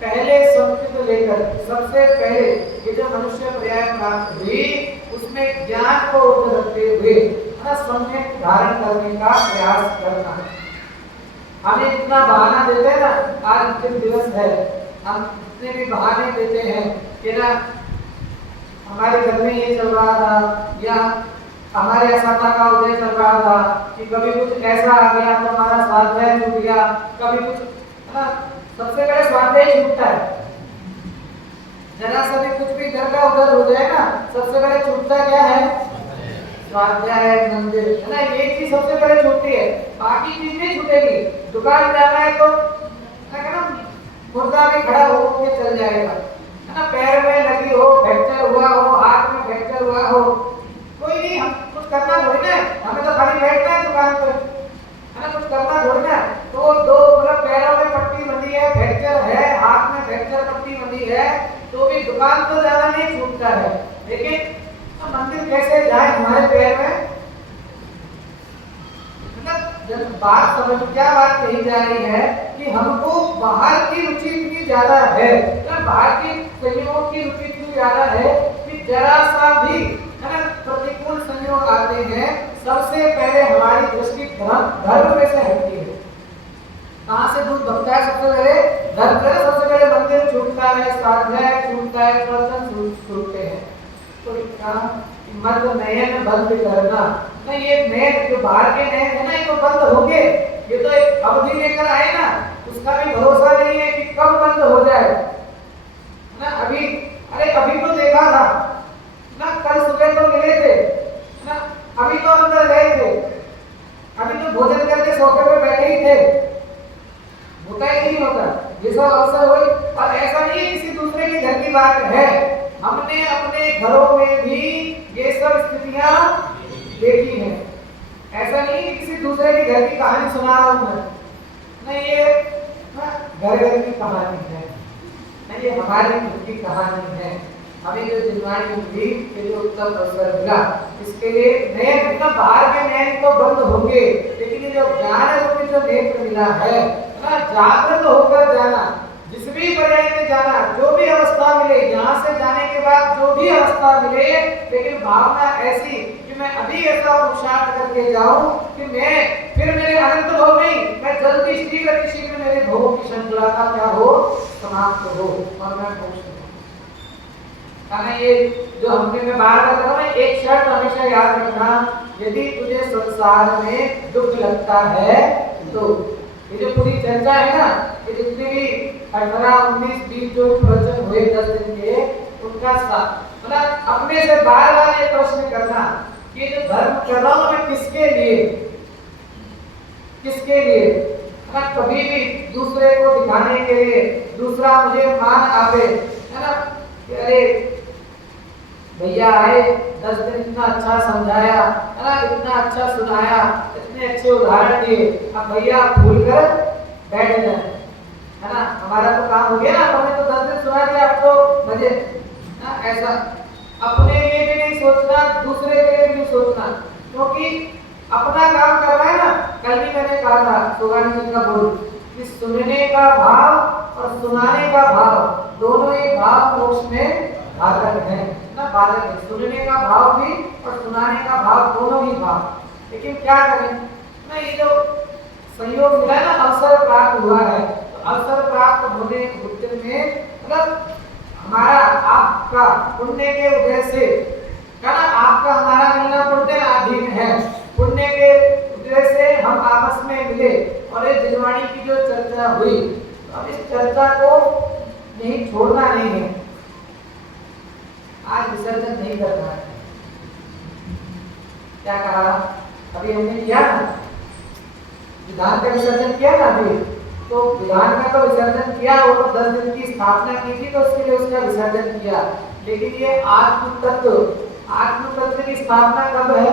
पहले संस्कृत लेकर सबसे पहले ये जो मनुष्य पर्याय प्राप्त हुई उसमें उसमें ज्ञान को ऊपर रखते हुए सम्यक धारण करने का प्रयास करना है। हमें जितना बहाना देते हैं ना, आज अंतिम दिवस है, हम जितने भी बहाने देते हैं कि ना हमारे घर में ये चल रहा था, या हमारे असफलता का उदय चल रहा था, कि कभी कुछ ऐसा आ गया तो हमारा स्वाध्याय छूट गया, कभी कुछ सबसे पहले स्वाध्याय छूटता है। जरा सा भी कुछ भी घर का उधर हो जाए ना, सबसे पहले छूटता क्या है? स्वाध्याय, मंदिर, है ना, ये चीज सबसे पहले छूटती है, बाकी चीज नहीं छूटेगी। दुकान जाना है तो ना मुर्दा भी खड़ा हो के चल जाएगा, है ना, पैर में लगी हो, फ्रैक्चर हुआ हो, हाथ में फ्रैक्चर हुआ हो, कोई नहीं, हम कुछ करना थोड़ी ना, हमें तो खाली बैठना है दुकान पे, है ना, कुछ करना थोड़ी ना। तो दो मतलब पैरों में पट्टी बंधी है, फ्रैक्चर है, हाथ में फ्रैक्चर पट्टी बंधी है, तो भी दुकान तो ज्यादा नहीं छूटता है, लेकिन मंदिर कैसे जाए हमारे पैर में? मतलब जब बात समझ, क्या बात कही जा रही है कि हमको बाहर की रुचि इतनी ज्यादा है, तो बाहर की संयोगों की रुचि इतनी ज्यादा है कि जरा सा भी है ना प्रतिकूल संयोग आते हैं, सबसे पहले हमारी दृष्टि धर्म में से हटती है। कहाँ से दूध बनता है? सबसे पहले धर्म से। सबसे पहले मंदिर छूटता है, स्वाध्याय छूटता है, प्रवचन छूटते हैं। तो मत नयन बंद करना, नहीं, ये नयन जो बाहर के नयन है ना, ये तो बंद होंगे, ये तो एक अवधि लेकर आए ना, उसका भी भरोसा नहीं है कि कब बंद हो जाए ना। अभी अभी तो देखा था ना, कल सुबह तो मिले थे ना, अभी तो अंदर गए थे, अभी तो भोजन करके सोफे पे बैठे ही थे, होता ही नहीं होता, ये सब अवसर हुई। और ऐसा नहीं है किसी दूसरे के घर की बात है, हमने अपने घरों में भी ये सब स्थितियां देखी हैं। ऐसा नहीं कि किसी दूसरे के घर की कहानी सुना रहा हूं मैं, नहीं, ये घर घर की कहानी है, नहीं, ये हमारी खुद की कहानी है। हमें जो जिन्वाणी मिली, के लिए उत्तम अवसर मिला, इसके लिए नयन, मतलब बाहर के नयन तो बंद होंगे, लेकिन ये जो ज्ञान रूपी जो नेत्र मिला है ना, जागृत होकर जाना, जिस भी पर्याय में जाना, जो भी अवस्था मिले, यहाँ से जाने के बाद जो भी अवस्था मिले, लेकिन भावना ऐसी कि मैं अभी ऐसा पुरुषार्थ करके जाऊं कि मैं फिर मेरे अनंत भोग नहीं, मैं जल्दी शीघ्र मेरे भोगों की श्रृंखला का क्या हो, समाप्त हो और मैं मोक्ष हो। ये जो हमने में बार बार कहा ना, एक शर्त हमेशा याद रखना, यदि तुझे संसार में दुख लगता है तो ये जो पूरी चर्चा है ना, ये जितने भी 18, 19, 20 जो प्रवचन हुए 10 दिन के, उनका मतलब अपने से बार बार ये प्रश्न करना कि जो धर्म कर रहा हूं मैं किसके लिए, किसके लिए? कभी भी दूसरे को दिखाने के लिए, दूसरा मुझे मान आवे, है ना, अरे भैया आए 10 दिन इतना अच्छा समझाया, है ना, इतना अच्छा सुनाया, इतने अच्छे उदाहरण दिए, अब भैया भूल कर बैठ जाए, है ना, हमारा तो काम हो गया ना, हमने तो 10 दिन सुना दिया, अब तो मजे ना। ऐसा अपने लिए भी नहीं सोचना, दूसरे के लिए भी नहीं सोचना, क्योंकि अपना काम कर रहा है ना। कल भी मैंने कहा था सुगानी जी का बोल कि सुनने का भाव और सुनाने का भाव, दोनों ही भाव मोक्ष में बाधक है ना, बाधक है। सुनने का भाव भी और सुनाने का भाव, दोनों ही भाव। लेकिन क्या करें ना, ये जो संयोग मिला ना, अवसर प्राप्त हुआ है, तो अवसर प्राप्त होने में मतलब हमारा आपका पुण्य के उदय से, क्या ना, आपका हमारा मिलना पुण्य अधीन है, पुण्य के उदय से हम आपस में मिले और ये जिनवाणी की जो चर्चा हुई, अब इस चर्चा को यही छोड़ना नहीं है, आज विसर्जन नहीं करना है। क्या कहा अभी हमने किया ना, विधान का विसर्जन किया ना अभी, तो विधान का तो विसर्जन किया, वो तो 10 दिन की स्थापना की थी, तो उसके लिए उसका विसर्जन किया। लेकिन ये आत्म तत्व की स्थापना कब है?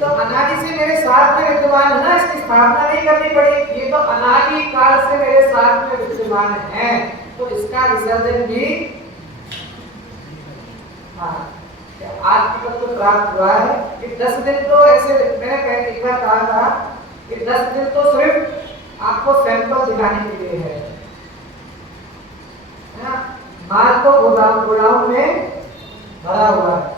तो अनादि से मेरे साथ में विद्यमान है ना, इसकी स्थापना नहीं करनी पड़ी, ये तो अनादि काल से मेरे साथ में विद्यमान है, तो इसका विसर्जन भी आत्म तत्व प्राप्त हुआ है। कि 10 दिन तो ऐसे, मैंने एक बार कहा था कि 10 दिन तो सिर्फ आपको सैंपल दिखाने के लिए है ना, माल तो गोदाम में भरा हुआ है,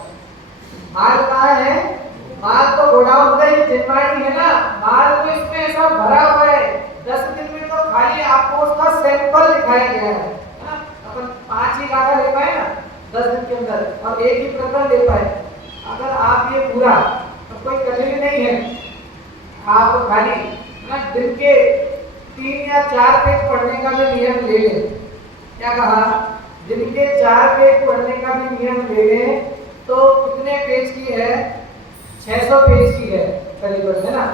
अंदर और एक ही प्रकरण ले पाए। अगर आप ये पूरा, तो कोई कठिन नहीं है, आप खाली ना दिन के 3 या 4 पेज पढ़ने का भी नियम ले लें। क्या कहा? दिन के 4 पेज पढ़ने का भी नियम ले लें तो कितने पेज की है? 600 पेज की है करीबन, है ना।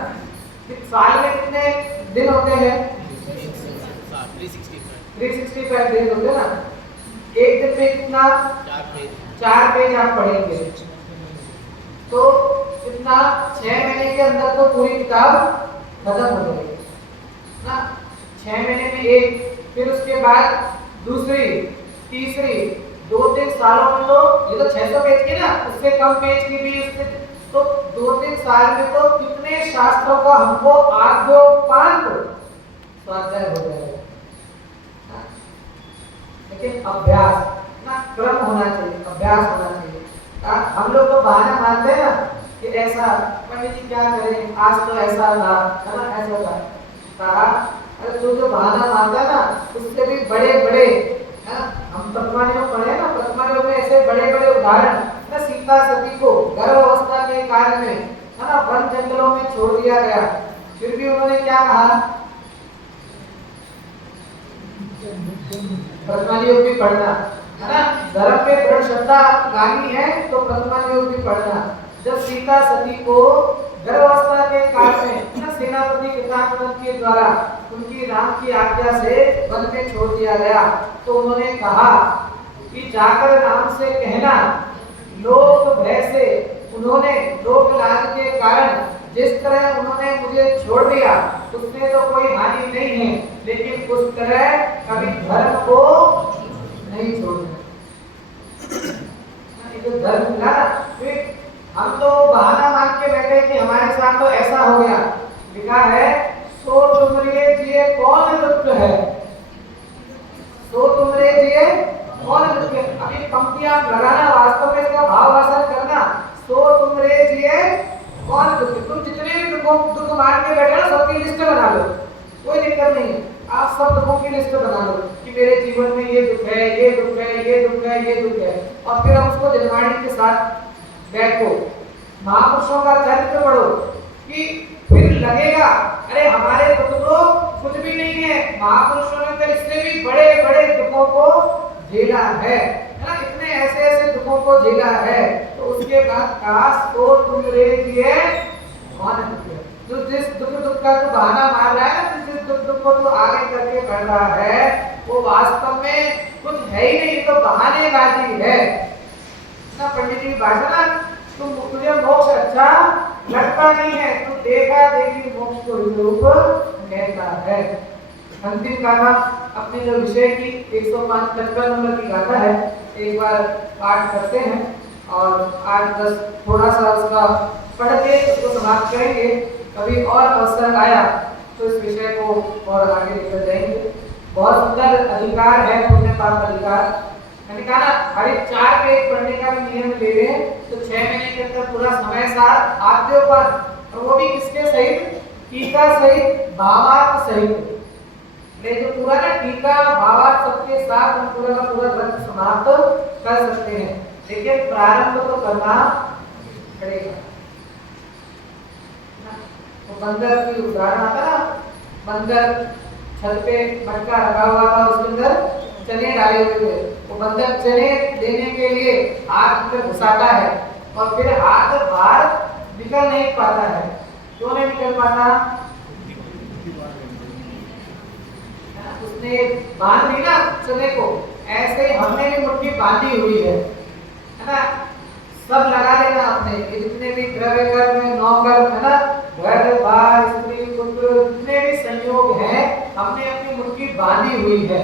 साल में कितने दिन होते हैं? 365 दिन होते हैं ना। एक दिन में कितना? 4 पेज आप पढ़ेंगे तो कितना? 6 महीने के अंदर तो पूरी किताब खत्म हो जाएगी ना। 6 महीने में एक, फिर उसके बाद दूसरी, तीसरी, 2-3 सालों में तो ये तो 600 पेज की ना, उससे कम पेज की भी, उससे तो 2-3 साल में तो कितने शास्त्रों का हमको आद्योपांत स्वाध्याय हो जाएगा। लेकिन अभ्यास ना, क्रम होना चाहिए, अभ्यास होना चाहिए। हम लोग तो बहाना मानते हैं ना कि ऐसा पंडित जी क्या करें, आज तो ऐसा था, है ना, ऐसा था। कहा अरे तू जो बहाना मानता ना, उससे भी बड़े बड़े, है ना, हम पद्मानियों पढ़े ना, पद्मानियों में ऐसे बड़े बड़े उदाहरण ना। सीता सती को गर्भावस्था के कारण में, है ना, वन जंगलों में छोड़ दिया गया, फिर भी उन्होंने क्या कहा? पद्मानियों भी पढ़ना, है ना, धर्म पे दृढ़ श्रद्धा गानी है तो पद्मानियों भी पढ़ना। जब सीता सती को गर्भावस्था के काल में ना सेनापति कृतांतन के द्वारा उनकी राम की आज्ञा से वन में छोड़ दिया गया, तो उन्होंने कहा कि जाकर राम से कहना, लोक भय से, उन्होंने लोक लाज के कारण जिस तरह उन्होंने मुझे छोड़ दिया उसमें तो कोई हानि नहीं है, लेकिन उस तरह कभी धर्म को नहीं छोड़ना। ये धर्म मिला ना, फिर हम तो बहाना मान के बैठे कि हमारे साथ तो ऐसा हो गया। लिखा है सो तुमरे जिए कौन दुख है, सो तुमरे जिए कौन दुख है। अभी पंक्तियां लगाना, वास्तव में इसका भाव वासन करना, सो तुमरे जिए कौन दुख है। तुम जितने भी दुख मान के बैठे ना, सबकी लिस्ट बना लो, कोई दिक्कत नहीं है। आप सब दुखों की लिस्ट बना लो कि मेरे जीवन में ये दुख है, ये दुख है, ये दुख है, ये दुख है, और फिर हम उसको जनवाणी के साथ बैठो, महापुरुषों का चरित्र पढ़ो कि फिर लगेगा अरे हमारे दुख तो कुछ भी नहीं है, महापुरुषों ने तो इससे भी बड़े बड़े दुखों को झेला है ना, इतने ऐसे ऐसे दुखों को झेला है। तो उसके बाद काश तो तुम रे दिए कौन है, तो जिस दुख का तो बहाना मार रहा है ना, जिस दुख को तो आगे करके बढ़ रहा है, वो वास्तव में कुछ है ही नहीं, तो बहानेबाजी है ना। पंडित जी भाषा ना, तुझे मोक्ष अच्छा लगता नहीं है, तू देखा देखी मोक्ष को रूप कहता है। अंतिम गाथा अपने जो विषय की 155 नंबर की गाथा है, एक बार पाठ करते हैं और आज बस थोड़ा सा उसका पढ़ के उसको समाप्त करेंगे। कभी और अवसर आया तो इस विषय को और आगे लेकर जाएंगे। बहुत सुंदर अधिकार है पुण्य पाप अधिकार। मैंने कहा ना, हर एक 4 पेज पढ़ने का भी नियम ले लें तो 6 महीने के अंदर पूरा समय साथ आद्योपान, और वो भी किसके सहित? टीका सहित, भावार्थ सहित। ले जो पूरा ना टीका भावार्थ सबके साथ हम पूरा का पूरा ग्रंथ समाप्त कर सकते हैं, लेकिन प्रारंभ तो करना पड़ेगा। तो बंदर की उदाहरण आता ना, बंदर छत पे मटका रखा हुआ था, उसके अंदर चने डाले हुए थे, वो बंदर चने देने के लिए हाथ में घुसाता है और फिर हाथ बाहर निकल नहीं पाता है। क्यों नहीं निकल पाता? उसने बांध दी ना चने को, ऐसे हमने भी मुट्ठी बांधी हुई है ना। सब लगा लेना अपने, जितने भी द्रव्य कर्म है, नौ कर्म है ना, घर बार स्त्री पुत्र जितने भी संयोग हैं, हमने अपनी मुट्ठी बांधी हुई है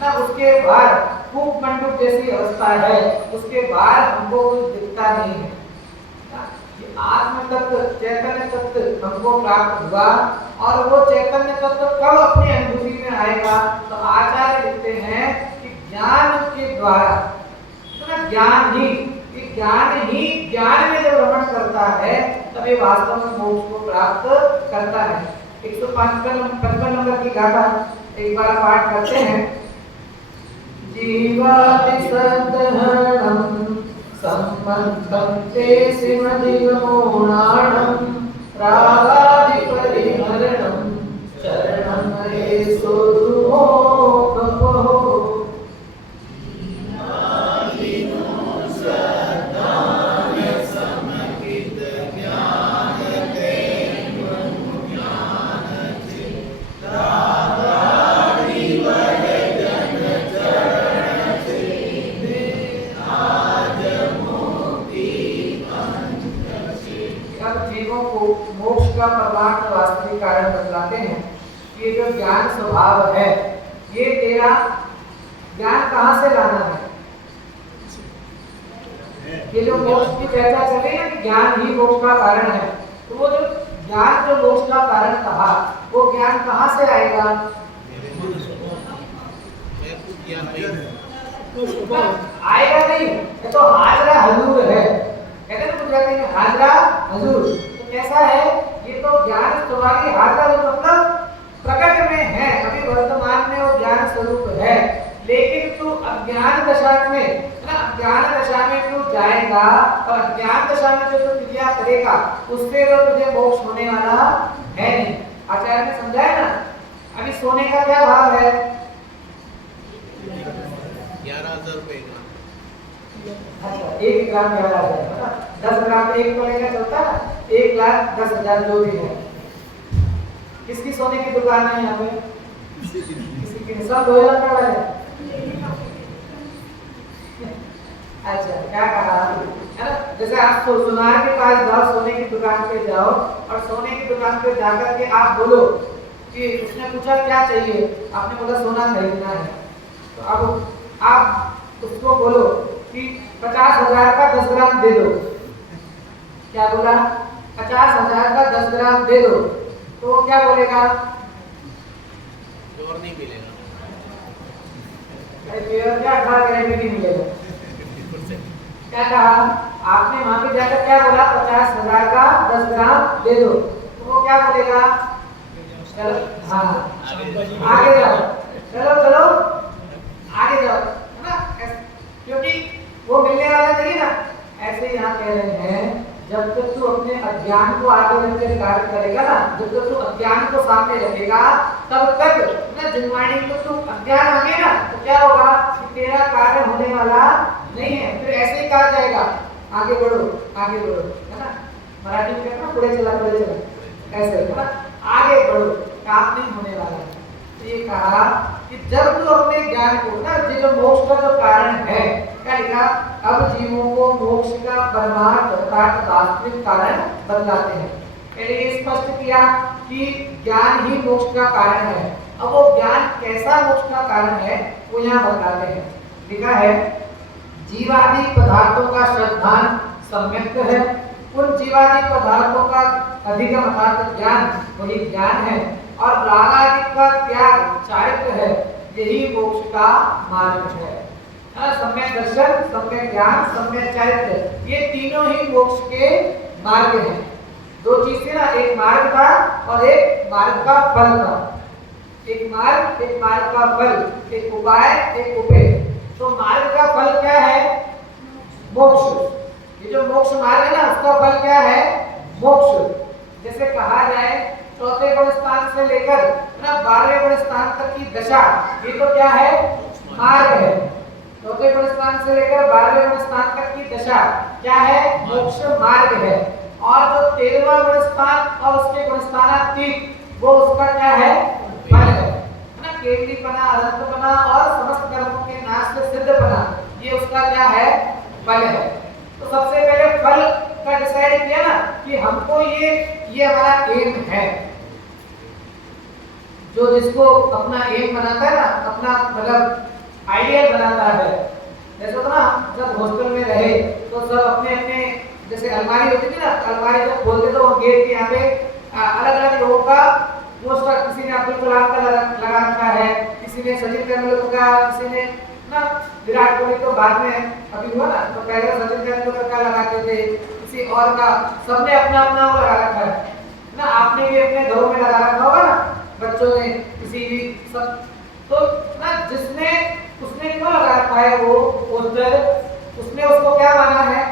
ना। उसके बाद कूप मंडूक जैसी अवस्था है, उसके बाद हमको कुछ दिखता नहीं है। आत्म तत्व, चैतन्य तत्व हमको प्राप्त हुआ, और वो चैतन्य तत्व कब अपनी अनुभूति में आएगा? तो आचार्य लिखते हैं कि ज्ञान के द्वारा, तो ज्ञान ही ज्ञान में जब रमण करता है तब ये वास्तव में मोक्ष को प्राप्त करता है। 155 नंबर की गाथा एक बार पाठ करते हैं। जीवाति सदहरणं मन्ते सिमधिगमोणाणं रागादिपरिहरणं चरणं महेशो दुमोकपो मोक्ष का परमार्थ वास्तविक कारण बतलाते हैं कि ये जो ज्ञान स्वभाव है, ये तेरा ज्ञान कहाँ से लाना है। ये जो मोक्ष की चर्चा चली ना कि ज्ञान ही मोक्ष का कारण है, तो वो जो ज्ञान जो मोक्ष का कारण कहा, वो ज्ञान कहाँ से आएगा? आएगा नहीं, ये तो हाजरा हजूर है, कहते हैं गुजराती में हाजरा हजूर। कैसा है ये? तो ज्ञान तुम्हारी हाजरा मतलब प्रकट में है, अभी वर्तमान में वो ज्ञान स्वरूप है, लेकिन तू अज्ञान दशा में ना, अज्ञान दशा में तू जाएगा और अज्ञान दशा में जो तू क्रिया करेगा उससे तो तुझे मोक्ष होने वाला है नहीं। आचार्य ने समझाया ना। अभी सोने का क्या भाव है? 11,000 रुपए। अच्छा, 1 ग्राम 11,000, 10 ग्राम 1 तोले का चलता है 1,10,000 जो भी है। किसकी सोने की दुकान है यहाँ पे? किसी की? सब 2 लाख का है। अच्छा, क्या कहा है ना, जैसे आप तो सुनार के पास जाओ, सोने की दुकान पे जाओ और सोने की दुकान पे जाकर के आप बोलो कि उसने पूछा क्या चाहिए, आपने बोला सोना खरीदना है, तो अब आप उसको बोलो कि 50,000 का 10 ग्राम दे दो। क्या बोला? 50,000 का 10 ग्राम दे दो, तो वो क्या बोलेगा? और नहीं मिलेगा। क्या 18 कैरेट नहीं मिलेगा। क्या कहा आपने? वहां पे जाकर क्या बोला? 50,000 का 10 ग्राम दे दो, तो वो क्या बोलेगा? चलो हाँ आगे जाओ, चलो चलो आगे जाओ, है ना, क्योंकि वो मिलने वाला नहीं ना। ऐसे यहाँ कह रहे हैं, जब तक तू अपने अज्ञान को आगे रखकर कार्य करेगा ना, जब तक तू अज्ञान को सामने रखेगा, तब तक ना जिनवाणी को तू अज्ञान आगे ना, तो क्या होगा कि तेरा कार्य होने वाला नहीं है। फिर ऐसे ही कहा जाएगा आगे बढ़ो, आगे बढ़ो, है ना। मराठी में कहते हैं पुढे चला, ऐसे है ना, आगे बढ़ो, काम नहीं होने वाला है। ये कहा कि जब तू अपने ज्ञान को ना, जो मोक्ष का जो कारण है, क्या लिखा? अब जीवों को मोक्ष का परमार्थ अर्थात वास्तविक कारण बतलाते हैं। पहले ये स्पष्ट किया कि ज्ञान ही मोक्ष का कारण है। अब वो ज्ञान कैसा मोक्ष का कारण है वो यहाँ बतलाते हैं। लिखा है, जीवादि पदार्थों का श्रद्धान सम्यक्त है, उन जीवादि पदार्थों का अधिगम अर्थात ज्ञान वही ज्ञान है, और रागादि का त्याग चारित्र है, यही मोक्ष का मार्ग है। सम्यक दर्शन, सम्यक ज्ञान, सम्यक चारित्र, ये तीनों ही मोक्ष के मार्ग हैं। 2 चीज थी ना, एक मार्ग था और एक मार्ग का फल था। एक मार्ग का फल, एक उपाय, एक उपेय। तो मार्ग का फल क्या है? मोक्ष। ये जो मोक्ष मार्ग है ना, उसका फल क्या है? मोक्ष। जैसे कहा जाए चौथे गुण स्थान से लेकर ना 12वें गुण स्थान तक की दशा, ये तो क्या है? मार्ग है। चौथे गुण स्थान से लेकर 12वें गुण स्थान तक की दशा क्या है? मोक्ष मार्ग है। और जो 13वां गुण स्थान और उसके गुण स्थानातीत, वो उसका क्या है? फल है ना। केवलीपना, अनंतपना और समस्त कर्मों के नाश से सिद्धपना, ये उसका क्या है? फल है। तो सबसे पहले फल का डिसाइड किया ना कि हमको ये हमारा एम है। जो जिसको अपना एम बनाता है ना, अपना मतलब आइडियल बनाता है। जैसे तो ना जब हॉस्टल में रहे तो सब अपने अपने, जैसे अलमारी होती थी ना, अलमारी जब खोलते तो वो गेट के यहाँ पे अलग अलग लोगों का पोस्टर, किसी ने अब्दुल कलाम का लगा रखा है, किसी ने सचिन तेंदुलकर का, किसी ने ना विराट कोहली तो बाद में अभी हुआ ना, तो पहले सचिन तेंदुलकर का लगाते थे, किसी और का, सबने अपना अपना वो लगा रखा है ना। आपने भी अपने घरों में लगा रखा होगा ना, बच्चों ने, किसी भी सब, तो ना जिसने उसने क्यों लगा रखा है वो पोस्टर, उसने उसको क्या माना है?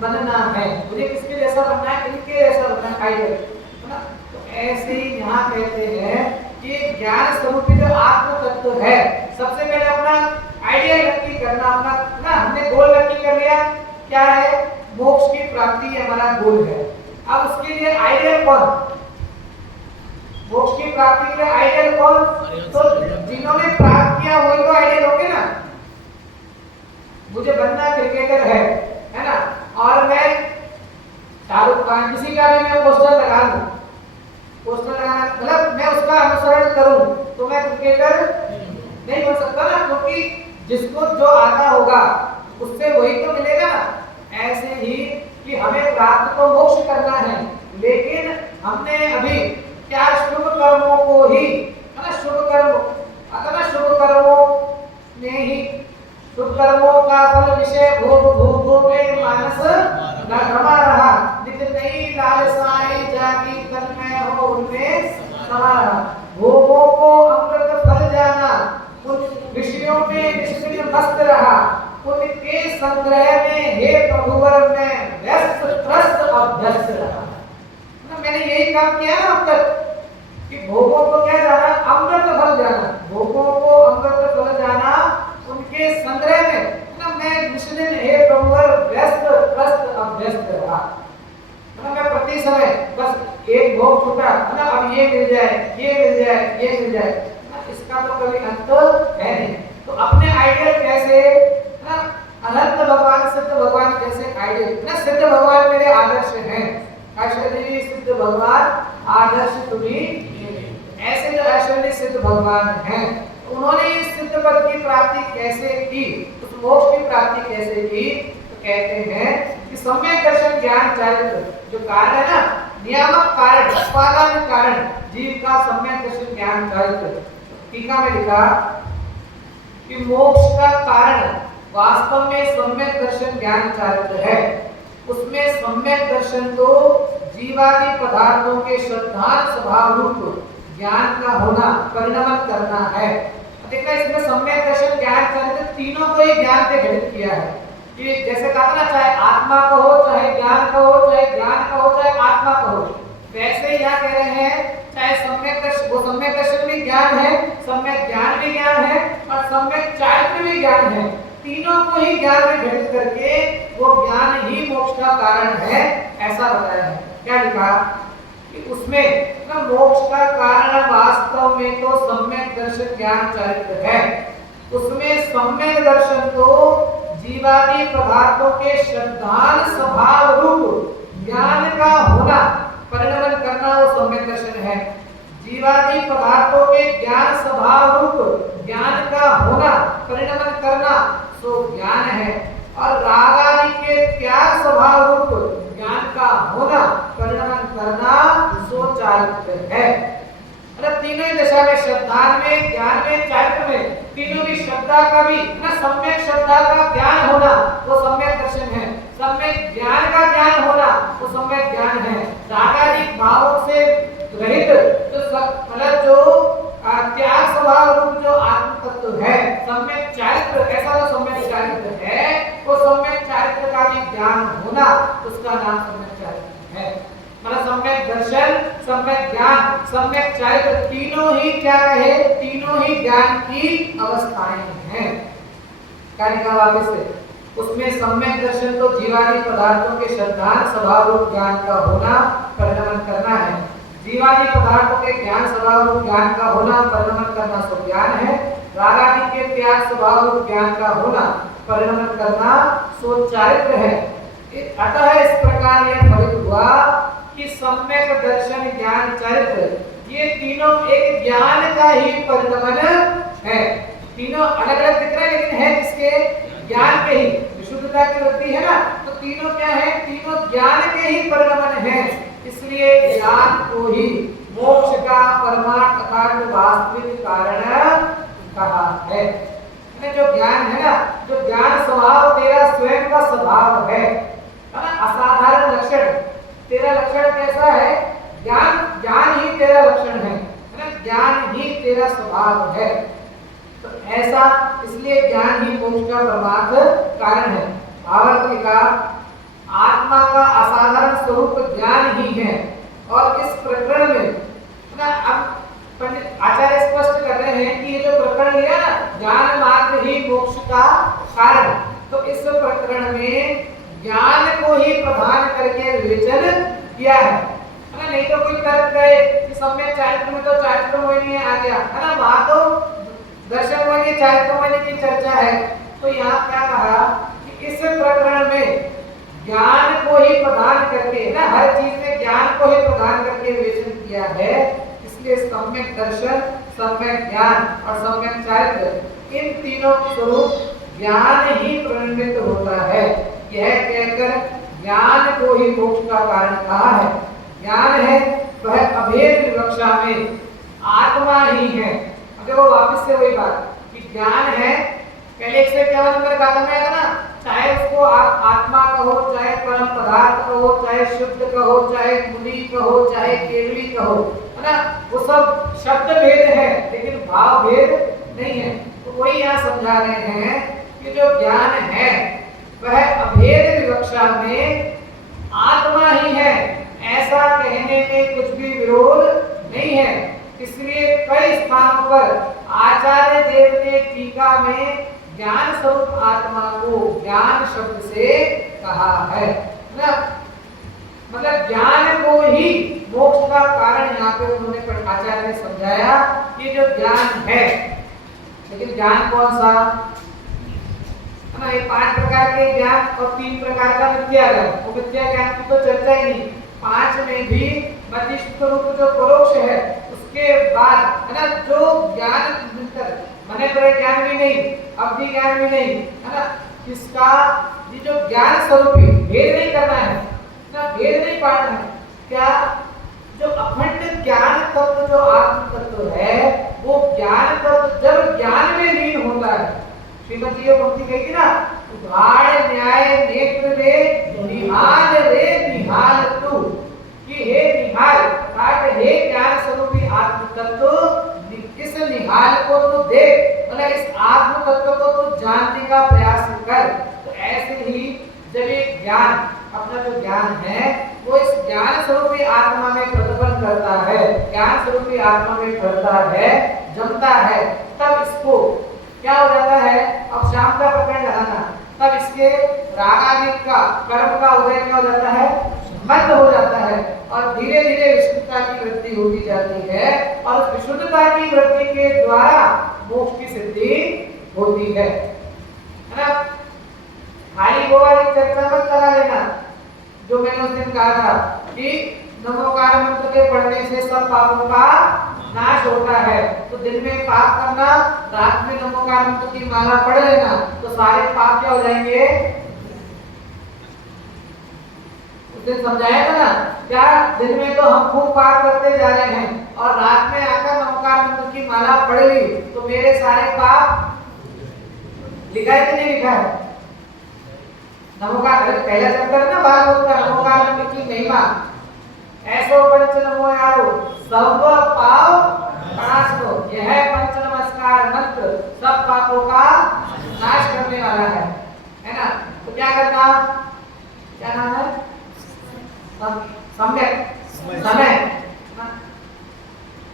बनना है, मुझे किसके जैसा बनना है, इनके जैसा बनना है, आइडियल, है ना। तो ऐसे ही यहाँ कहते हैं कि ज्ञान स्वरूपी जो आत्म तत्व है, सबसे पहले अपना आइडियल नक्की करना, अपना ना हमने गोल नक्की कर लिया, क्या है, मोक्ष की प्राप्ति हमारा गोल है। अब उसके लिए आइडियल कौन, मोक्ष की प्राप्ति के लिए आइडियल कौन, तो जिन्होंने प्राप्त किया वही तो आइडियल होंगे ना। मुझे बनना क्रिकेटर है ना, और मैं शाहरुख खान किसी का भी मैं पोस्टर लगा लूं, पोस्टर लगाना मतलब मैं उसका अनुसरण करूं तो मैं क्रिकेटर नहीं बन सकता ना, क्योंकि जिसको जो आता होगा उससे वही तो मिलेगा ना। ऐसे ही कि हमें प्राप्त तो मोक्ष करना है, लेकिन हमने अभी क्या शुभ कर्मों को ही, है ना, शुभ कर्म अथवा शुभ कर्मों में ही, शुभ कर्मों का फल विषय भोग, भोगों में मानस न रमा रहा, नित नई लालसाएं जागी तन में हो उनमें समा रहा। भोगों को अमृत फल जाना, उन विषयों में निष्क्रिय मस्त रहा, उनके संग्रह में हे प्रभुवर में व्यस्त त्रस्त अभ्यस्त रहा। मैंने यही काम किया ना अब तक कि भोगों को क्या जाना, अमृत फल जाना, भोगों को अमृत फल जाना, उनके संग्रह में ना मैं निष्दिन हे प्रभुवर व्यस्त त्रस्त अभ्यस्त रहा। ना मैं प्रति समय बस एक भोग छूटा, है ना, अब ये मिल जाए, ये मिल जाए, ये मिल जाए ना, इसका तो कभी अंत है नहीं। तो अपने आइडियल कैसे ना, अनंत भगवान सिद्ध भगवान कैसे आइडियल ना, सिद्ध भगवान मेरे आदर्श हैं, ऐश्वर्य सिद्ध भगवान आदर्श तुम्हें, ऐसे जो ऐश्वर्य सिद्ध भगवान हैं उन्होंने इस सिद्ध पद की प्राप्ति कैसे की, उस मोक्ष की प्राप्ति कैसे की, तो कहते हैं कि सम्यक दर्शन ज्ञान चारित्र जो कारण है ना, नियामक कारण उपादान कारण जीव का सम्यक दर्शन ज्ञान चारित्र। टीका में लिखा कि मोक्ष का कारण वास्तव में सम्यक दर्शन ज्ञान चारित्र है। उसमें सम्यक दर्शन तो जीवादि पदार्थों के श्रद्धान स्वभाव रूप ज्ञान का होना, परिणमन करना है। देखना इसमें सम्यक दर्शन ज्ञान चारित्र तीनों को ही ज्ञान से घटित किया है कि जैसे कहा ना, चाहे आत्मा का हो, चाहे ज्ञान का हो, चाहे ज्ञान का हो, चाहे आत्मा का हो, वैसे ही यहाँ कह रहे हैं चाहे सम्यक दर्शन, वो सम्यक दर्शन भी ज्ञान है, सम्यक ज्ञान भी ज्ञान है और सम्यक चारित्र भी ज्ञान है। तीनों को ही ज्ञान में घटित करके वो ज्ञान ही मोक्ष का कारण है, ऐसा बताया है। क्या लिखा कि उसमें ना मोक्ष का कारण वास्तव में तो सम्यक दर्शन ज्ञान चारित्र है। उसमें सम्यक दर्शन तो जीवादि पदार्थों के श्रद्धान स्वभाव रूप ज्ञान का होना, परिणमन करना वो सम्यक दर्शन है। जीवादि पदार्थों के ज्ञान स्वभाव रूप ज्ञान का होना, परिणमन करना सो ज्ञान है। और राग आदि के त्याग स्वभाव रूप ज्ञान का होना, परिणमन करना सो चारित्र है। मतलब तीनों ही दशा में, श्रद्धा में, ज्ञान में, चारित्र में, तीनों की श्रद्धा का भी ना सम्यक श्रद्धा का ज्ञान होना वो सम्यक दर्शन है, सम्यक ज्ञान का ज्ञान होना वो सम्यक ज्ञान है। राग आदि भावों से रहित जो मतलब जो त्याग स्वभाव रूप जो आत्म तत्व है, सम्यक चारित्र, ऐसा जो सम्यक चारित्र है वो सम्यक चारित्र का भी ज्ञान होना, उसका नाम सम्यक चारित्र है। मतलब सम्यक दर्शन, सम्यक ज्ञान, सम्यक चारित्र तीनों ही क्या कहे, तीनों ही ज्ञान की अवस्थाएं हैं। क्या वापस से उसमें सम्यक दर्शन तो जीवादि पदार्थों के श्रद्धान स्वभाव रूप ज्ञान का होना, परिणमन करना है। जीवादि पदार्थों के ज्ञान स्वभाव रूप ज्ञान का होना, परिणमन करना सो ज्ञान है। राग आदि के त्याग स्वभाव रूप ज्ञान का होना, परिणमन करना सो चारित्र है। अतः इस प्रकार यह फलित हुआ कि सम्यक दर्शन ज्ञान चारित्र ये तीनों एक ज्ञान का ही परिणमन है। तीनों अलग अलग दिख रहे हैं लेकिन है किसके, ज्ञान के ही। विशुद्धता की वृत्ति है ना, तो तीनों क्या है, तीनों ज्ञान के ही परिणमन है। इसलिए ज्ञान को ही मोक्ष का परमार्थ अर्थात वास्तविक कारण कहा है। जो ज्ञान है ना, जो ज्ञान स्वभाव तेरा स्वयं का स्वभाव है ना, असाधारण लक्षण तेरा लक्षण कैसा है, ज्ञान, ज्ञान ही तेरा लक्षण है ना, ज्ञान ही तेरा स्वभाव है। तो ऐसा इसलिए ज्ञान ही मोक्ष का परमार्थ कारण है। भावार्थ लिखा आत्मा का असाधारण स्वरूप ज्ञान ही है। और इस प्रकरण में ना अब पंडित आचार्य स्पष्ट कर रहे हैं कि ये जो प्रकरण लिया ना, ज्ञान मात्र ही मोक्ष का कारण, तो इस प्रकरण में ज्ञान को ही प्रधान करके विवेचन किया है ना। नहीं तो कोई तर्क गए कि सम्यक चारित्र में तो चारित्र मोहिनी आ गया है ना, वहां तो दर्शन मोहिनी चारित्र मोहिनी की चर्चा है। तो यहाँ क्या कहा कि इस प्रकरण में ज्ञान को ही प्रदान करके ना, हर चीज में ज्ञान को ही प्रदान करके विवेचन किया है। इसलिए सम्यक दर्शन, सम्यक ज्ञान और सम्यक चारित्र, इन तीनों स्वरूप ज्ञान ही प्रणित होता है। यह कहकर ज्ञान को ही मोक्ष का कारण कहा है। ज्ञान है वह अभेद विवक्षा में आत्मा ही है। अगर वो वापस से वही बात कि ज्ञान है, पहले 151 नंबर गाथा में आया ना, चाहे उसको आप आत्मा कहो, चाहे परम पदार्थ कहो, चाहे शुद्ध कहो, चाहे मुनि कहो, चाहे केवली कहो, है ना, वो सब शब्द भेद है लेकिन भाव भेद नहीं है। तो वही यहाँ समझा रहे हैं कि जो ज्ञान है वह अभेद विवक्षा में आत्मा ही है, ऐसा कहने में कुछ भी विरोध नहीं है। इसलिए कई स्थानों पर आचार्य देव ने टीका में ज्ञान स्वरूप आत्मा को ज्ञान शब्द से कहा है ना, मतलब ज्ञान को ही मोक्ष का कारण यहाँ पे उन्होंने आचार्य ने समझाया कि जो ज्ञान है, लेकिन ज्ञान कौन सा है ना, ये 5 प्रकार के ज्ञान और 3 प्रकार का मिथ्या ज्ञान। वो मिथ्या ज्ञान की तो चर्चा ही नहीं, 5 में भी मतिष्ठ रूप जो परोक्ष है, उसके बाद है ना जो ज्ञान मने पर ज्ञान भी नहीं, अवधि ज्ञान भी नहीं, है ना, इसका ये जो ज्ञान स्वरूपी भेद नहीं करना है ना, भेद नहीं पाना है। क्या जो अखंड ज्ञान तत्व जो आत्म तत्व है, वो ज्ञान तत्व जब ज्ञान में लीन होता है, श्रीमती ये पंक्ति कही थी ना, उघाड़ न्याय नेत्र रे निहाल रे निहाल तू, कि हे निहाल अर्थात हे ज्ञान स्वरूपी आत्म तत्व, इस निहाल को तू देख, मतलब इस आत्म तत्व को तू जानने का प्रयास कर। तो ऐसे ही जब एक ज्ञान, अपना जो ज्ञान है वो इस ज्ञान स्वरूपी आत्मा में प्रतिबंध करता है, ज्ञान स्वरूपी आत्मा में बढ़ता है, जमता है, तब इसको क्या हो जाता है, अब शाम का प्रकरण लगाना, तब इसके रागादिक का कर्म का उदय क्या हो जाता है, बंद हो जाता है, और धीरे धीरे विशुद्धता की वृद्धि होती जाती है, और उस विशुद्धता की वृद्धि के द्वारा मोक्ष की सिद्धि होती है ना। खाली वो वाली चर्चा मत करा लेना जो मैंने उस दिन कहा था कि नमोकार मंत्र के पढ़ने से सब पापों का नाश होता है। तो दिन में पाप करना, रात में नमोकार मंत्र की माला पढ़ लेना, तो सारे पाप क्या हो जाएंगे। उस दिन समझाया था ना, क्या दिन में तो हम खूब पाप करते जा रहे हैं और रात में आकर नमोकार मंत्र की माला पढ़ ली तो मेरे सारे पाप लिखा है कि नहीं लिखा है। नमोकार पहला चैप्टर ना भागवत का, नमोकार मंत्र की महिमा, ऐसो पंच नमो यारो सब पाप नाश को, यह पंच नमस्कार मंत्र सब पापों का नाश करने वाला है ना। तो क्या करना, क्या नाम है, सम्यक समय,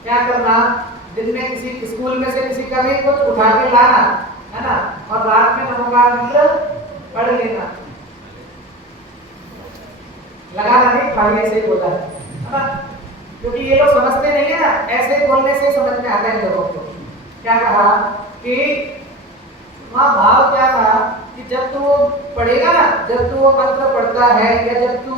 क्या करना, दिन में किसी स्कूल में से किसी का भी कुछ उठा के लाना है ना, और रात में नमोकार मंत्र पढ़ लेना, लगाना नहीं, खाली ऐसे ही बोला है ना, क्योंकि ये लोग समझते नहीं है ना, ऐसे बोलने से समझ में आता है लोगों को। क्या कहा कि वहाँ भाव क्या कहा कि जब तू वो पढ़ेगा ना, जब तू वो मंत्र पढ़ता है या जब तू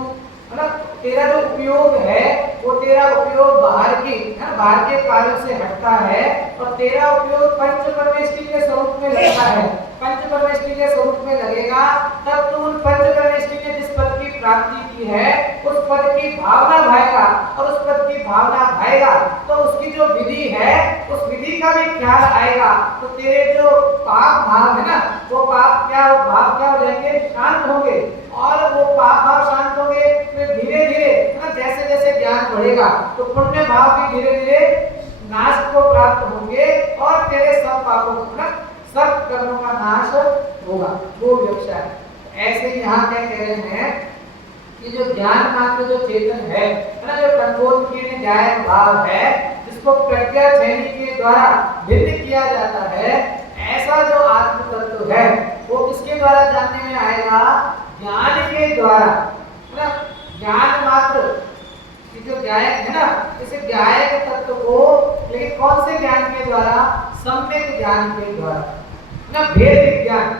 मतलब तेरा जो उपयोग है वो तेरा उपयोग बाहर की है, बाहर के कार्य से हटता है, और तेरा उपयोग पंच परमेष्टि के स्वरूप में लगता है, पंच परमेष्टि के स्वरूप में लगेगा, तब तू उन पंच परमेष्टि ने जिस पद की प्राप्ति की है उस पद की भावना भाएगा, और उस पद की भावना भाएगा तो उसकी जो विधि है उस विधि का भी ख्याल आएगा, तो तेरे जो पाप भाव है ना, वो पाप क्या हो, भाव क्या हो जाएंगे, शांत होंगे, और वो पाप भाव शांत होंगे, फिर धीरे धीरे ना जैसे जैसे ज्ञान बढ़ेगा तो पुण्य भाव भी धीरे धीरे नाश को प्राप्त होंगे, और तेरे सब पापों का, सब कर्मों का नाश होगा, वो विवक्षा है। ऐसे यहाँ क्या कह रहे हैं ये जो ज्ञान मात्र जो चेतन है ना, जो कंट्रोल किए जाए भाव है, जिसको प्रज्ञा चैनी के द्वारा भिन्न किया जाता है, ऐसा जो आत्म तत्व है वो किसके द्वारा जानने में आएगा? ज्ञान के द्वारा, है ना। ज्ञान मात्र ये जो ज्ञायक है ना, इस ज्ञायक तत्व को लेकिन कौन से ज्ञान के द्वारा? सम्यक ज्ञान के द्वारा ना। भेद विज्ञान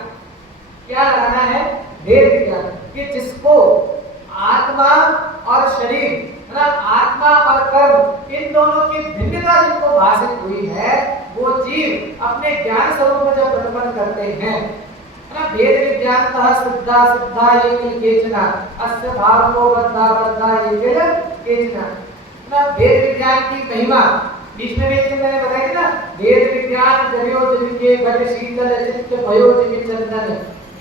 क्या लगाना है? भेद विज्ञान, कि जिसको आत्मा और शरीर, है ना, आत्मा और कर्म, इन दोनों की भिन्नता जिनको भाषित हुई है, वो जीव अपने ज्ञान स्वरूप में जब प्रतिपन्न करते हैं, है ना। भेद विज्ञानतः सिद्धा सिद्धा ये केचना अस्य भावो बद्धा बद्धा ये केचना ना। भेद विज्ञान की महिमा बीच में भी मैंने बताया ना, भेद विज्ञान जरियो जिनके घट शीतल चित्त भयो जिन चंदन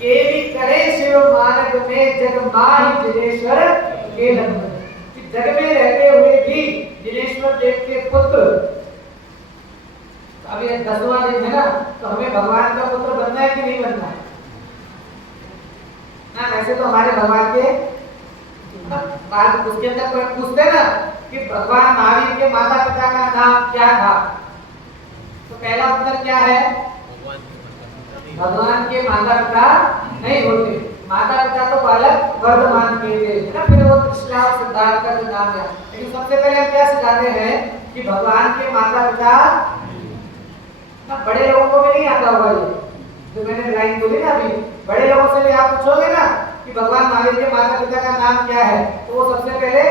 केवी करे शिव मार्ग में जग माही जिनेश्वर के नंदन, कि जग में रहते हुए भी जिनेश्वर देव के पुत्र, अब ये 10वां दिन है ना, तो हमें भगवान का पुत्र बनना है कि नहीं बनना है ना। वैसे तो हमारे भगवान के बात उसके अंदर पूछते ना कि भगवान महावीर के माता पिता का नाम क्या था, तो पहला उत्तर क्या है? भगवान के माता पिता नहीं होते, माता पिता तो बालक वर्धमान के थे ना। फिर वो कृष्णा और सिद्धार्थ का जो नाम है, लेकिन सबसे पहले हम क्या सिखाते हैं कि भगवान के माता पिता ना। बड़े लोगों को भी नहीं आता होगा ये जो मैंने लाइन बोली ना अभी, बड़े लोगों से भी आप पूछोगे ना कि भगवान महावीर के माता पिता का नाम क्या है, तो वो सबसे पहले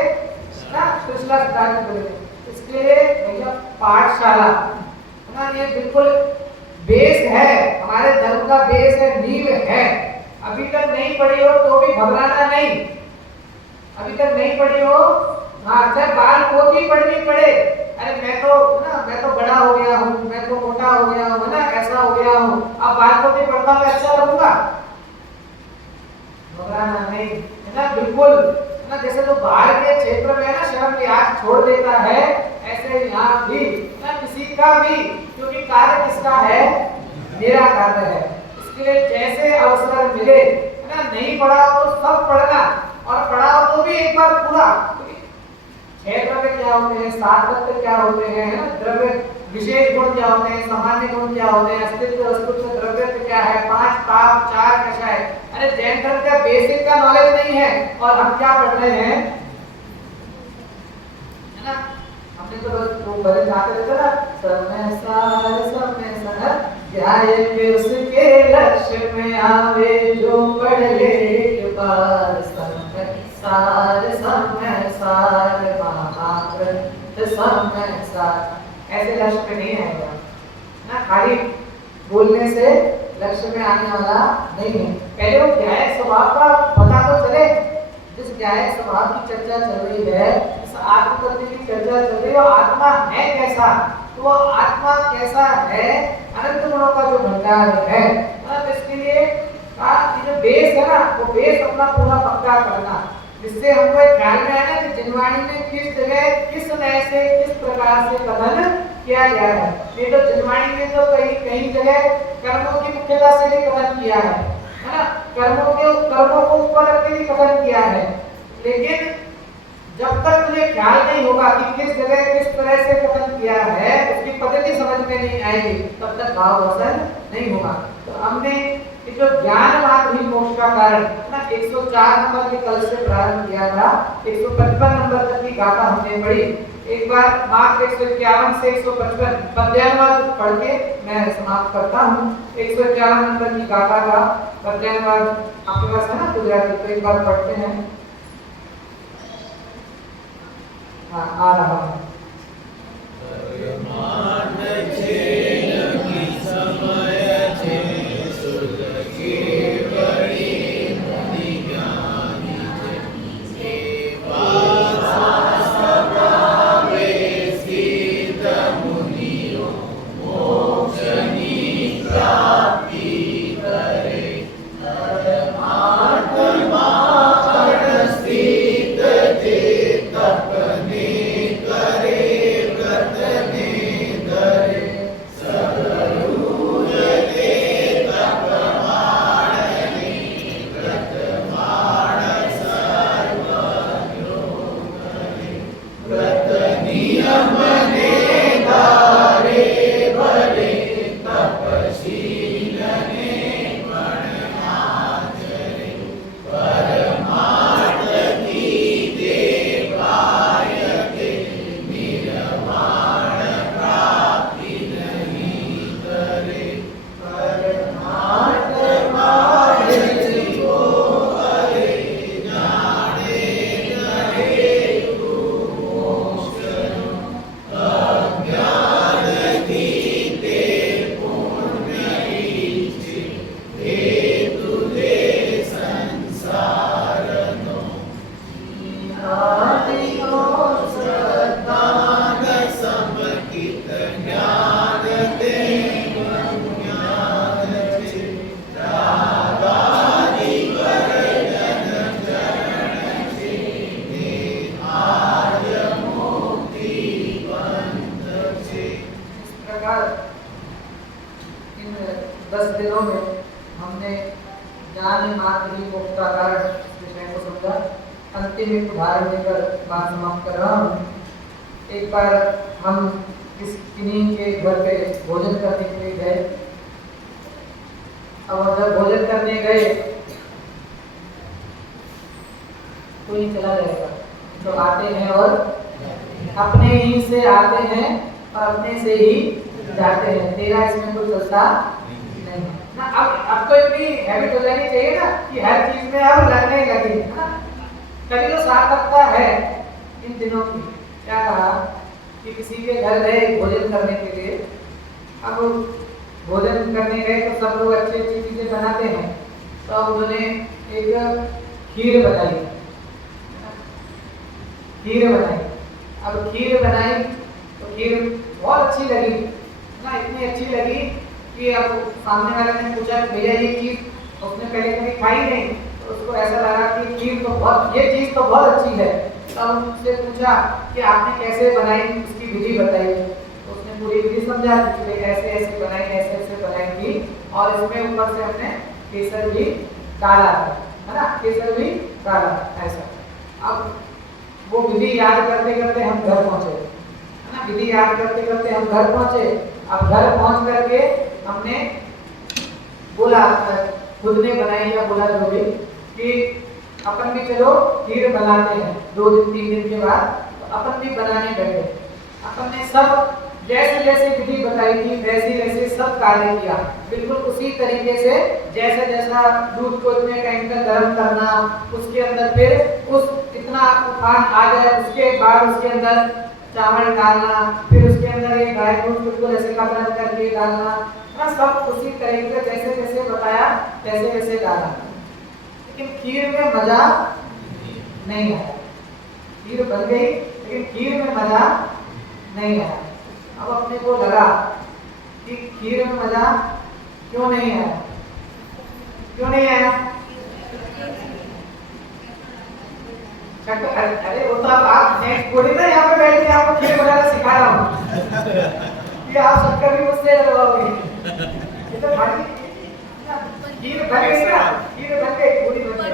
ना कृष्णा सिद्धार्थ बोलेंगे। इसके लिए भैया पाठशाला ना, ये बिल्कुल बेस है, हमारे धर्म का बेस है, नींव है। अभी तक नहीं पढ़ी हो तो भी घबराना नहीं, अभी तक नहीं पढ़ी हो, हाँ, चाहे बाल पोथी पढ़नी पड़े, अरे मैं तो बड़ा हो गया हूँ, मैं तो मोटा हो गया हूँ, है ना, ऐसा हो गया हूँ, अब बाल पोथी पढ़ता मैं अच्छा लगूंगा, घबराना नहीं, है ना। बिल्कुल, है ना, जैसे तो बाहर के क्षेत्र में ना शर्म लिहाज छोड़ देता है, ऐसे यहाँ भी ना किसी का भी, क्योंकि कार्य किसका है? मेरा कार्य है। इसके लिए जैसे अवसर मिले, है ना, नहीं पढ़ा तो सब पढ़ना, और पढ़ा तो भी एक बार पूरा। क्षेत्र में क्या होते हैं, सात तत्व क्या होते हैं, है ना, द्रव्य विशेष गुण क्या होते हैं, सामान्य गुण क्या होते हैं, अस्तित्व वस्तुत्व द्रव्य क्या है, 5 ताप 4 कषा है। अरे जैन धर्म का बेसिक का नॉलेज नहीं है और हम क्या पढ़ रहे हैं, है ना। हमने तो बस वो भले जाते रहते ना, समय सार ध्यान उसके लक्ष्य में आवे जो पढ़ ले एक बार, समय सार महाग्रंथ समय सार, ऐसे लक्ष्य पे नहीं आएगा ना। खाली बोलने से लक्ष्य में आने वाला नहीं है। पहले वो न्यायिक स्वभाव का पता तो चले, जिस न्यायिक स्वभाव की चर्चा चल रही है, इस आत्म तत्व की चर्चा चल रही है, वो आत्मा है कैसा, तो वो आत्मा कैसा है, अनंत गुणों का जो भंडार है। तो इसके लिए जो बेस है ना, वो बेस अपना पूरा पक्का करना, जिससे हमको एक ख्याल में आए ना कि जिनवाणी में किस जगह किस नए से किस प्रकार से कथन किया गया है। ये तो जिनवाणी में तो कहीं जगह कर्मों की मुख्यता से भी कथन किया है ना, कर्मों को ऊपर रख के भी कथन किया है, लेकिन जब तक तुझे ख्याल नहीं होगा कि किस जगह किस तरह से कथन किया है, उसकी पद्धति समझ में नहीं आएगी, तब तक भाव वसन नहीं होगा। तो हमने जो ज्ञान मात्र ही मोक्ष का कारण ना, 104 नंबर के कल से प्रारंभ किया था, 155 नंबर तक की गाथा हमने पढ़ी। एक बार मात्र 151 से 155 पद्यानुवाद पढ़ के मैं समाप्त करता हूँ। 151 नंबर की गाथा का पद्यानुवाद आपके पास है ना गुजराती, तो एक बार पढ़ते हैं। हाँ, आ रहा है। नाथ ही मुक्ता कारण इस विषय को समझा। अंतिम एक उदाहरण देकर बात समाप्त कर रहा हूँ। एक बार हम इस किन्हीं के घर पे भोजन करने के लिए गए। अब जब भोजन करने गए कोई चला जाएगा तो आते हैं और अपने ही से आते हैं और अपने से ही जाते हैं। तेरा इसमें कोई चलता नहीं ना। अब तो इतनी हैबिट हो जानी चाहिए ना कि हर चीज में अब लगने लगे ना। कभी तो सार्थकता है इन दिनों की। क्या कहा कि किसी के घर गए भोजन करने के लिए। अब भोजन करने गए तो सब लोग अच्छी अच्छी चीजें बनाते हैं। तो अब उन्होंने एक खीर बनाई। अब खीर बनाई तो खीर बहुत अच्छी लगी ना। इतनी अच्छी लगी कि अब सामने वाले ने पूछा कि भैया ये चीज उसने पहले कभी खाई नहीं। तो उसको ऐसा लगा कि खीर तो बहुत, ये चीज तो बहुत अच्छी है। तब उनसे पूछा कि आपने कैसे बनाई, उसकी विधि बताइए। तो उसने पूरी विधि समझा कि भाई ऐसे ऐसे बनाई, ऐसे ऐसे बनाई थी और इसमें ऊपर से हमने केसर भी डाला है ना। केसर भी डाला ऐसा। अब वो विधि याद करते करते हम घर पहुंचे है ना। विधि याद करते करते हम घर पहुंचे। अब घर पहुंच करके हमने बोला, खुद ने बनाई या बोला जो भी, कि अपन भी चलो खीर बनाते हैं। 2 दिन 3 दिन के बाद तो अपन भी बनाने बैठे। अपन ने सब जैसे जैसे विधि बताई थी वैसे वैसे सब कार्य किया, बिल्कुल उसी तरीके से। जैसे जैसा दूध को इतने टाइम तक गर्म करना, उसके अंदर फिर उस इतना उफान आ जाए उसके बाद उसके अंदर चावल डालना, फिर उसके अंदर ये ड्राई फ्रूट बिल्कुल ऐसे कदर करके डालना ना। सब उसी तरीके से जैसे जैसे बताया वैसे वैसे डालना। लेकिन खीर में मजा नहीं आया। खीर बन गई लेकिन खीर में मजा नहीं आया। अब अपने को लगा कि खीर में मजा क्यों नहीं आया। क्यों नहीं आया? अरे वो तो आप नेक्स्ट थोड़ी ना यहाँ पे बैठ के आपको खीर बनाना सिखा रहा हूँ। ये आप शक्कर भी मुझसे लगवाओगे। ये तो खाली खीर बन गई ना, खीर बन गई, पूरी बन गई।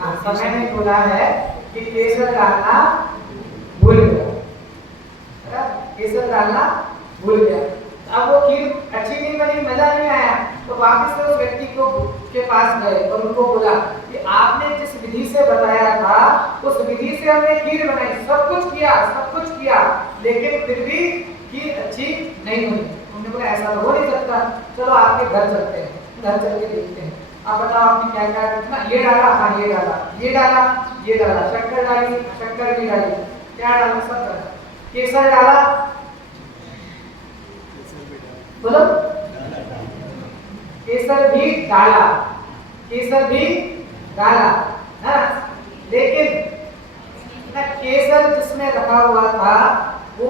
हाँ, समय ने बोला है कि केसर डालना भूल गया, केसर डालना भूल गया। अब वो खीर अच्छी नहीं बनी, मजा नहीं आया। तो वापस से उस व्यक्ति को के पास गए और उनको बोला कि आपने जिस विधि से बताया था उस विधि से हमने खीर बनाई, सब कुछ किया, लेकिन फिर भी खीर अच्छी नहीं बनी। उन्होंने बोला ऐसा तो हो नहीं सकता, चलो आपके घर चलते हैं, घर चल के देखते हैं। आप बताओ आपने क्या क्या ना। ये डाला, हाँ ये डाला, ये डाला, ये डाला, शक्कर डाली, शक्कर भी डाली, क्या डाला, सब डाला, केसर डाला, बोलो केसर भी डाला, केसर भी डाला ना। लेकिन ना केसर जिसमें रखा हुआ था वो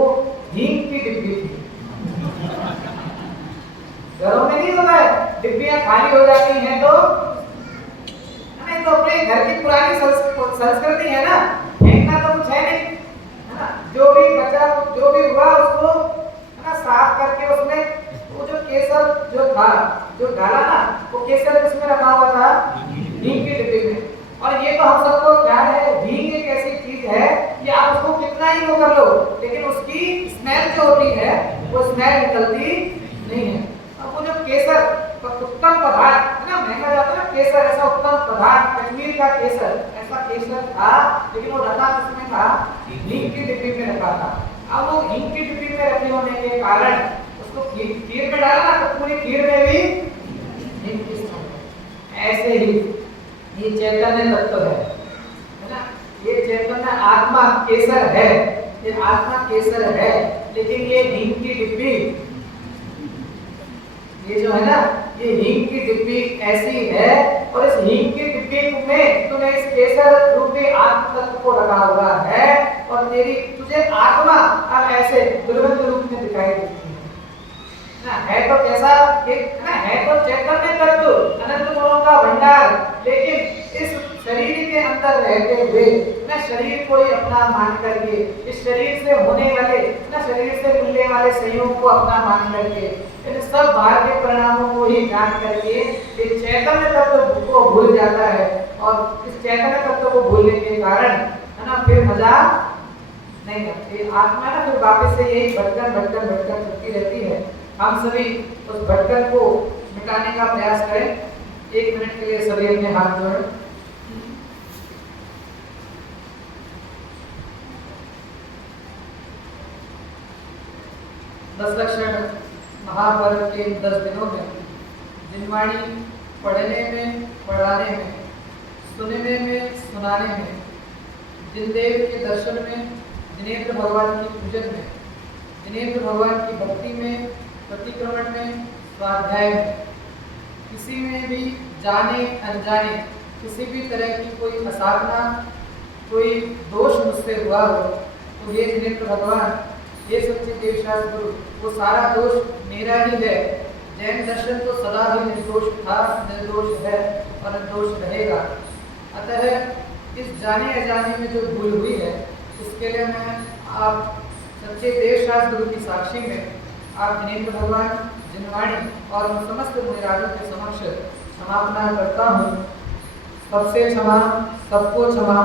हींग की डिब्बी थी। घरों में नहीं होता है, डिब्बियां खाली हो जाती हैं तो नहीं, तो अपने घर की पुरानी संस्कृति है ना, फेंकना तो कुछ है नहीं, है ना। जो भी बचा, जो भी हुआ उसको है ना साफ करके उसमें वो जो केसर जो था, जो डाला ना, वो केसर किसमें रखा हुआ था, हींग की डिब्बी में। और ये तो हम सबको क्या है, हींग एक ऐसी चीज है कि आप उसको कितना ही वो कर लो लेकिन उसकी स्मेल जो होती है वो स्मेल निकलती नहीं है। अब वो जो केसर उत्तम पदार्थ है ना, महंगा जाता है ना केसर, ऐसा उत्तम पदार्थ, कश्मीर का केसर, ऐसा केसर था, लेकिन वो रखा किसमें था, हींग की डिब्बी में रखा था। अब वो हींग की डिब्बी में रखे होने के कारण उसको खीर में डाला ना तो पूरी खीर में भी हींग की स्मेल। ऐसे ही ये चैतन्य तत्व है ना, ये चैतन्य आत्मा केसर है, ये आत्मा केसर है, लेकिन ये हींग की डिब्बी, ये जो है ना, ये हींग की डिब्बी ऐसी है। और इस हींग की डिब्बी में तूने इस केसर रूपी आत्म तत्व को रखा हुआ है और तेरी तुझे आत्मा अब ऐसे दुर्गंध रूप में दिखाई देती है ना। है तो कैसा एक ना, है तो चैतन्य तत्व, अनंत गुणों का भंडार, लेकिन इस शरीर के अंदर रहते हुए ना शरीर को ही अपना मान करके, इस शरीर से होने वाले ना, शरीर से मिलने वाले संयोग को अपना मान करके, इन सब बाहर के परिणामों को ही जान करके ये चैतन्य तत्व को भूल जाता है, और इस चैतन्य तत्व को भूलने के कारण है ना फिर मजा नहीं आती। आत्मा ना फिर वापस से यही भटकन भटकन भटकन चलती रहती है। हम सभी उस भटकन को मिटाने का प्रयास करें। 1 मिनट के लिए सभी अपने हाथ जोड़ें। दशलक्षण महापर्व के 10 दिनों में जिनवाणी पढ़ने में, पढ़ाने में, सुनने में, सुनाने में, जिनदेव के दर्शन में, जिनेंद्र भगवान की पूजन में, जिनेंद्र भगवान की भक्ति में, प्रतिक्रमण में, स्वाध्याय में, किसी में भी जाने अनजाने किसी भी तरह की कोई असाधना, कोई दोष मुझसे हुआ हो तो ये जिनेंद्र भगवान, ये सच्चे देवशास्त्र गुरु, वो सारा दोष मेरा ही है। जैन दर्शन तो सदा ही निर्दोष था, निर्दोष है और निर्दोष रहेगा। अतः इस जाने अजाने में जो भूल हुई है, इसके लिए मैं आप सच्चे देवशास्त्र गुरु की साक्षी में आप जिनेंद्र भगवान, जिनवाणी और उन समस्त मुनिराजों के समक्ष क्षमापना करता हूँ। सबसे क्षमा, सबको क्षमा,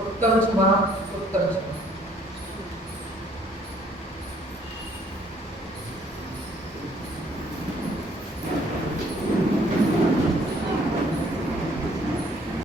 उत्तम क्षमा, उत्तम क्षमा।